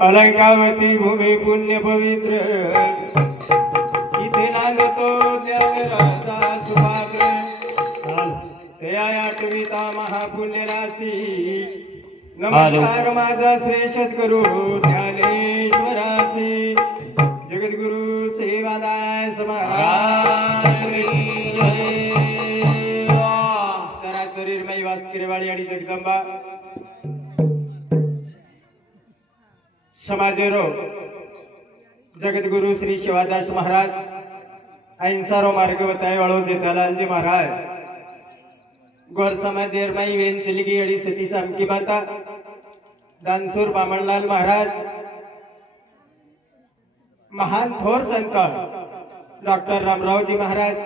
अलंकावती भूमि पुण्य पवित्र इथे नांदतो ज्ञानराजा सुभाग्र तया आठविता महापुण्य राशी नमस्कार माझा श्रेष्ठ गुरु ज्ञानेश्वरासी जगद्गुरु सेवादास महाराज चराचरीरमयी वासकिरवाळी आणि जगदंबा समाजेरो जगद्गुरु श्री शिवादास महाराज अहिंसारो मार्ग बताए वळो जेठालालजी महाराज गौर समाजेर मई वेन चली गई अड़ी सती सामकी माता दानसूर बामणलाल महाराज महान थोर संत डॉक्टर रामरावजी महाराज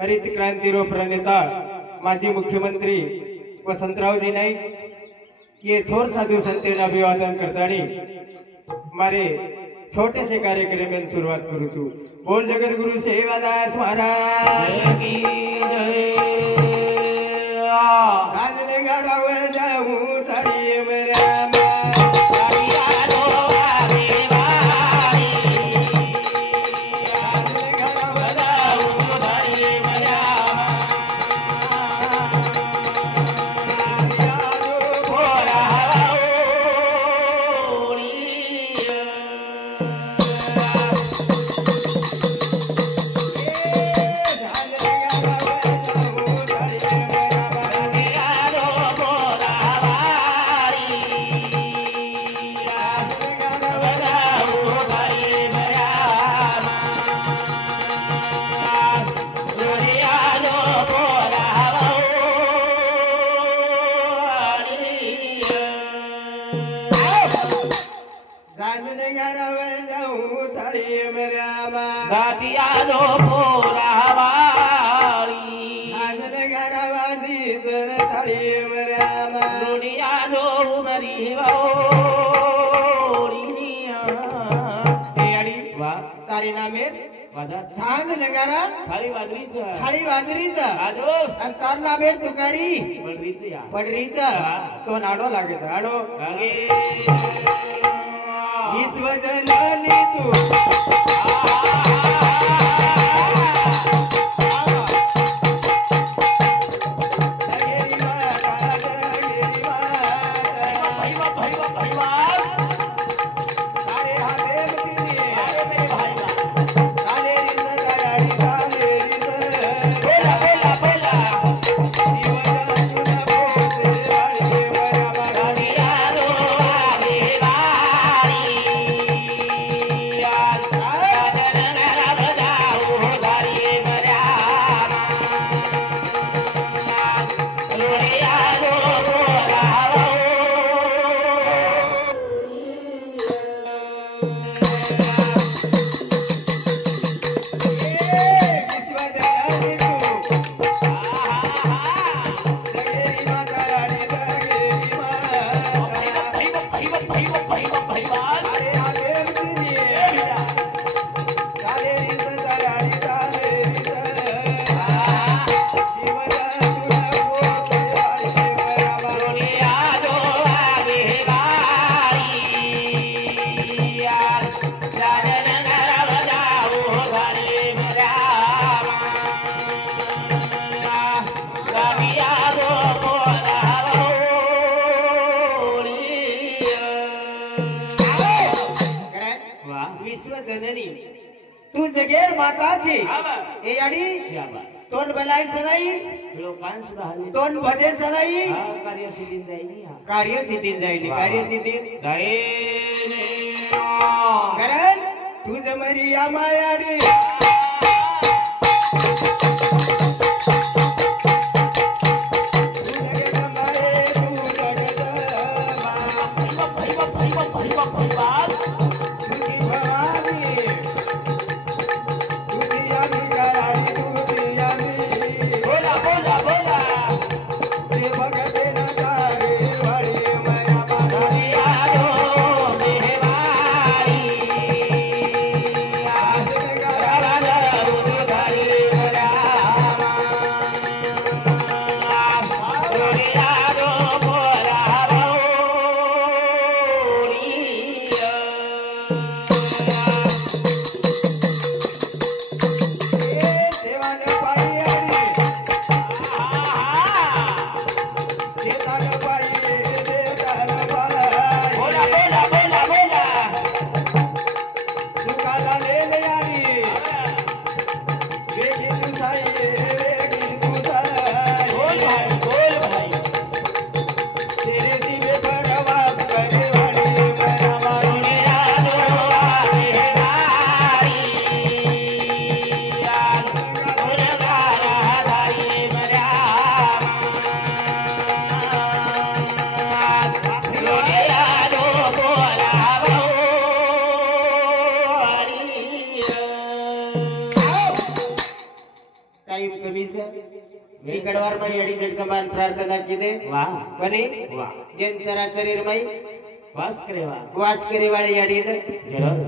हरित क्रांति रो प्रणेता माजी मुख्यमंत्री वसंतरावजी नाईक ये थोर साधु संतेन अभिवादन करतानी मारे छोटे से कार्यक्रम में शुरुआत करू तू बोल जगत गुरु सेवादास महाराज की जय साजने गावे जाऊं तड़िए मेरा थाळी बाजरीचा आणि तार नामेर तुकारी पडरीचा तो नाडो लागे आडो विश्वजननी तू तू जगेर माताची ए अडी तोंड बलाई सगाई तोंड भजे सगाई कार्य सिद्धीन जाईनी कारण तू जमरी या मायाडी बोला इकडवार मै अडी जगदंबान प्रार्थना कीदे वाह बने वाह जेन चराचरीर मै वास करे वाली अडी न जरूर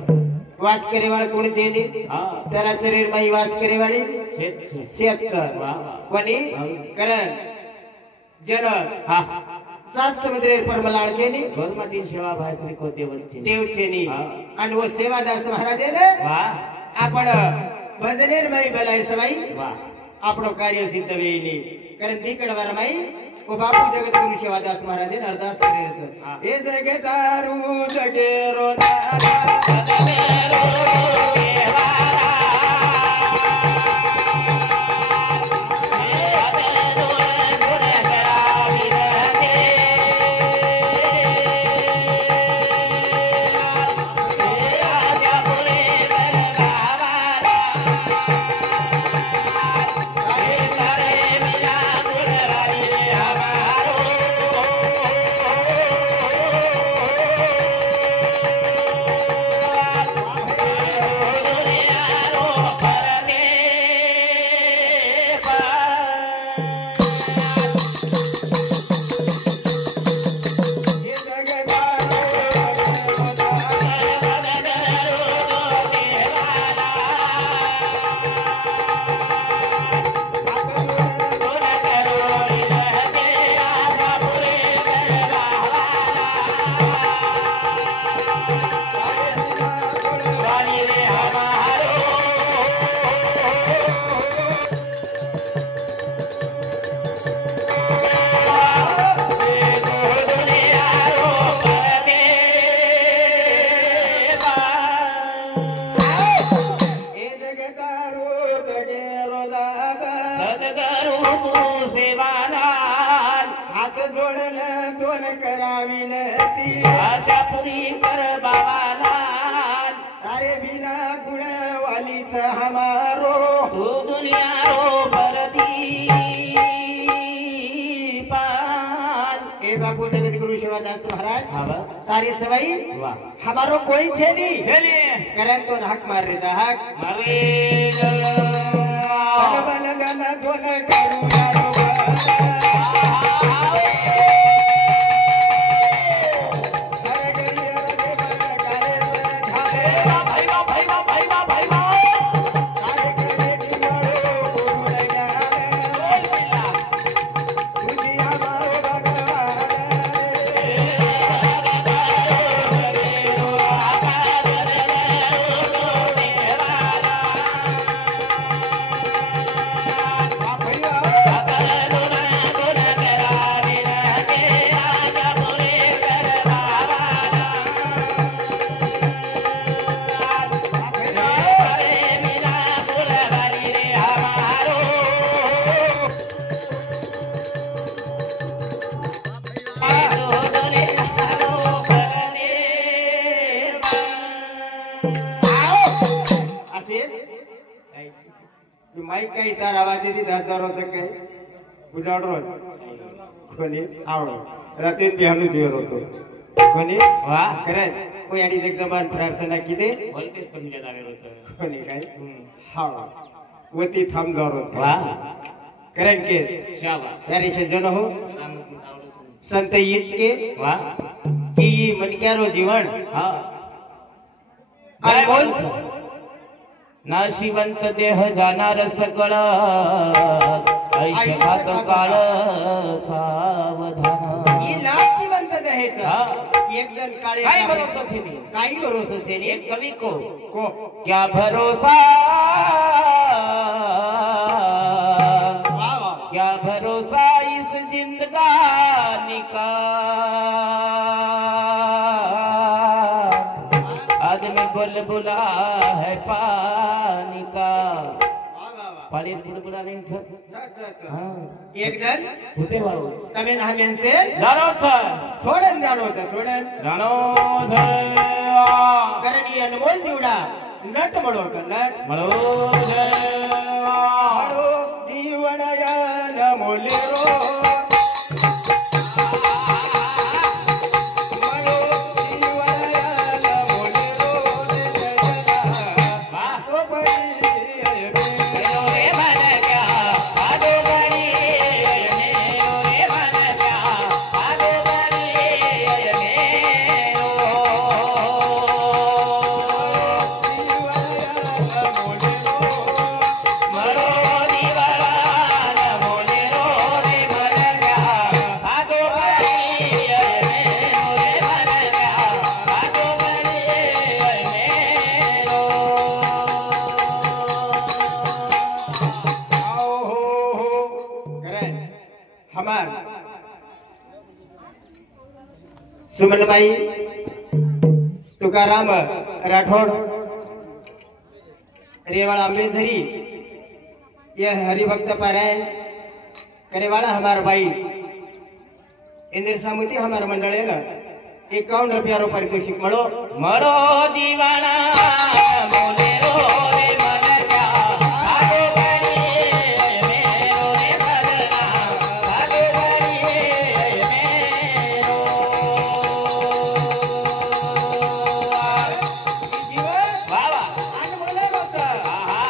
वास करे वाले कोण छेनी हां चराचरीर मै वास करे वाली सेत वाह बने करण जन हां सात समुद्र परमलाळ छेनी गौरमाटी सेवा भाई श्री को देव छेनी आणि वो सेवादास महाराज ने वाह आपण भजनेर मै बलाय सवाई वाह આપણો કાર્ય સિદ્ધ વેઈની કારણ દીકડવાર માઈ ઓ બાપુ જગતગુરુ સેવાદાસ મહારાજે અરદાસ કરે છે એ જગે તારું જગે રોદારા तारी सवाई हमारो कोई छे नहीं करन तो हक मार रे जा हक मारे बल गन दोन करू यारो माइक काही तार आवाज येते हजारोचा काही उजाड रोज कोणी आवडो रात्री बिहान जीवर होतो कोणी वाह करे कोणी आणि जगदंबान प्रार्थना कीदे बोलतेच कमी जाणार होतं कोणी काय हाव वती थांब रोज वाह करण के शाबाश यारी जन हो संत ईच के वाह की मनक्यारो जीवन हां अनमोल नाशिवंत देह जाणार सकळ ऐशघात काळ सावधान ही नाशिवंत देहेचा एकदम काळे काय भरोसा थेनी काही भरोसा थेनी एक कवि को क्या भरोसा क्या भरोसा इस जिंदगानी का आदमी बुलबुला है पानी का पाणी बुलबुला नहीं एकदम होते वाळू તમે નામેન से जानो छ छोडन जानो छ छोडन जानो छ करणी अनमोल जीवडा नट મળો छ नट મળો छ મળો जीवन या नमोलेरो आदो करें हमार सुमनबाई तुकाराम राठौड़ रेवाड़ आंबेझरी यह हरिभक्त पारायण करे वाला हमार भाई इंद्र सामुती हमार मंडळे ना 51 रुपया पारितोषिक मळो मरो जीवाना मोले रो रे मन क्या आगे बढ़िए मेरो रे भजना आगे बढ़िए मेरो बाबा आणि मला बघा आहा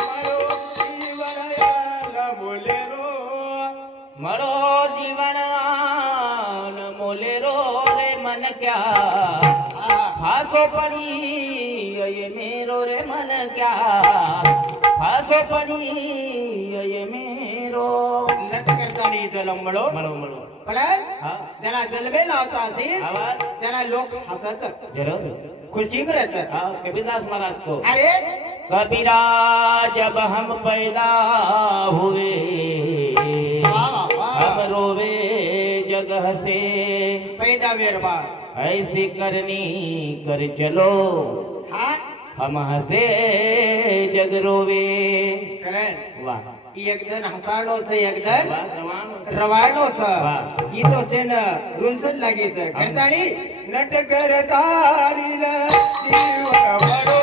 मरो जीवन बोलेरो मरो जीवन मोले रो रे मन क्या फांसो पड़ी ये मेरो रे मन क्या फांसो पड़ी ये मेरो लट करतानी जलम मळो मळो मळो पण हा जरा जलबे लावता असेल आवाज जरा लोक हसायचं जरूर खुशी में रहते हाँ कबीरदास महाराज को अरे कबीरा जब हम पैदा हुए हम रोवे जगह से पैदा वेरबा ऐसी करनी कर चलो हा हम हसे जग रोवे करें वाह एक जण हसाडो छ एक जण वाह रवानो रवाडो छ वाह. ई तो सेन रुलसच लागीच करताणी नट करताणी न जीव बडो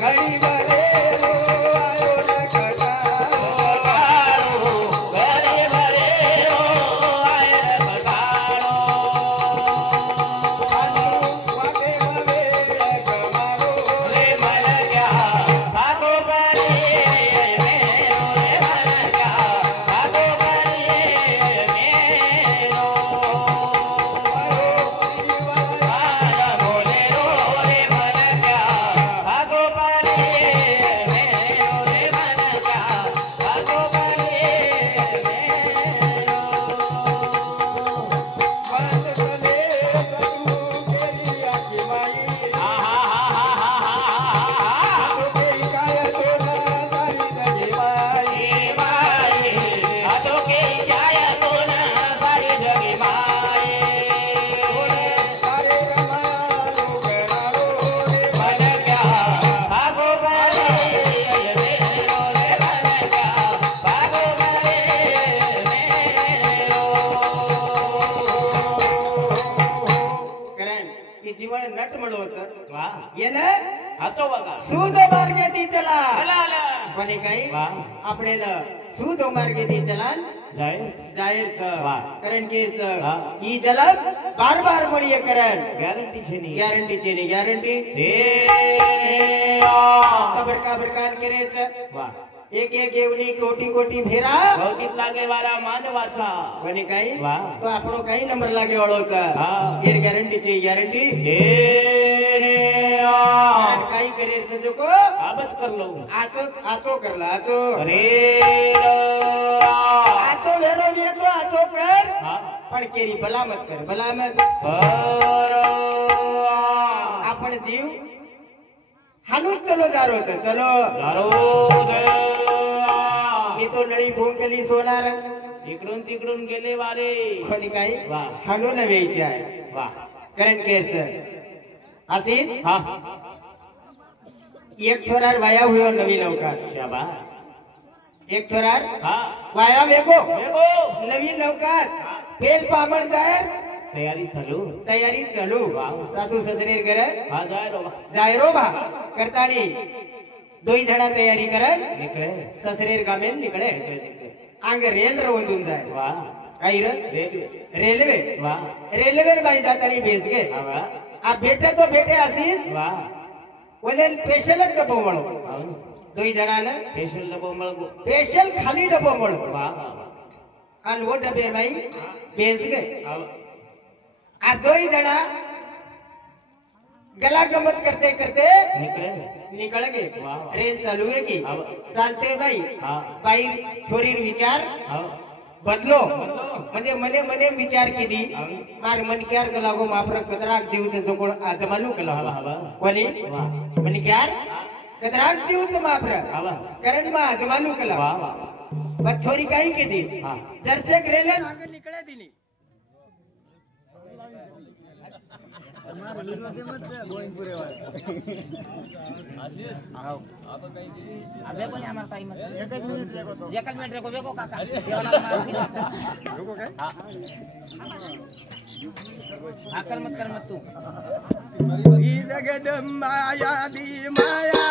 गणी बरे रो आयो न कटा भरे भरे रो आयर बटारो वागे वागे कमारो रे मन क्या भागो बरे मेरो रे मन क्या भागो बरे मेरो आरा बोले रो रे मन क्या भागो बरे मेरो रे मन क्या भागो बरे मेरो मत चले सतू केरी आखी माई के काय तो ना सारी जगी माई सारे कमालो करारो रे करण की जीवन नट म्हणलो होतं येन सुद मार्गेती चला पण काही आपल्याल सुद मार्गेती चलान जाहीर छ वाह. करण के हा. ही जलन बार बार मळीये करण गॅरंटी छे नहीं गॅरंटी चे नाही गॅरंटी खबर काबर कान करेच वाह एक एक येवनी कोटी कोटी फेरा बहुचित लागे वाला मानवाचा पण काही वाह. तो आपलो काही नंबर लागे वाळोच हा. एर गॅरंटी चे गॅरंटी काही करेच जो को आबच कर लो आतो आतो करला आतो अरे आतो वेरो येतो आतो कर हाँ पण केरी भलामत कर भलामत आपण जीव हालूच चलो जारो चलो ये तो नळी भोंकली सोनार इकडून तिकडून गेले वारे कोणी काही वाह. हालू न वेयचे आहे वाह करण केरच आशीष हाँ एक छोरार वाया हुयो नवी नौका शाबाश एक छोरार हाँ वाया वेगो देखो नवी नौका पेल पामण जायर तयारी चालू तयारी चालू वाह. सासू ससरेर घर हाँ जाए रो जायरो बा करतानी दोई जणा तयारी करत निकळे ससरेर गामेल निकळे निकळे आंग रेल रवंदून जाय वाह काही र रेल्वे रेल्वे वाह रेल्वेर बाई जातानी बेस गे आवा आ भेटे तो भेटे आसीस वाह वलेन स्पेशल डबो मळो అవును दोई जणान स्पेशल डबो मळगो स्पेशल खाली डबो मळो वाह वाह आणि वो डबे बाई बेस गे आवा आ दोई जना गला गमत करते करते निकळे निकल गए वाह. रेल चालू है की अब. चालते भाई हाँ. बाई छोरीर विचार हाँ बदलो म्हणजे मने मने विचार केली मार मन क्यार के लागो मापर कतराक जीव से जोकोड आजमालू के लागो कोणी मन क्यार कतराक जीव से मापर करण मा आजमालू के लागो बस छोरी काई के दी दर्शक रेले आगे निकले दिनी अबे कोणी आम्हाला काही मत एकच मिनिट रे को काका आकर मत तू ही जगदंबा यादी माया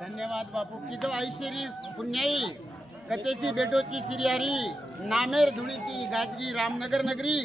धन्यवाद बापू किदो ऐश्वरी पुण्याई कतेसी बेटोची सिरियारी नामेर धुळीती गाजगी रामनगर नगरी।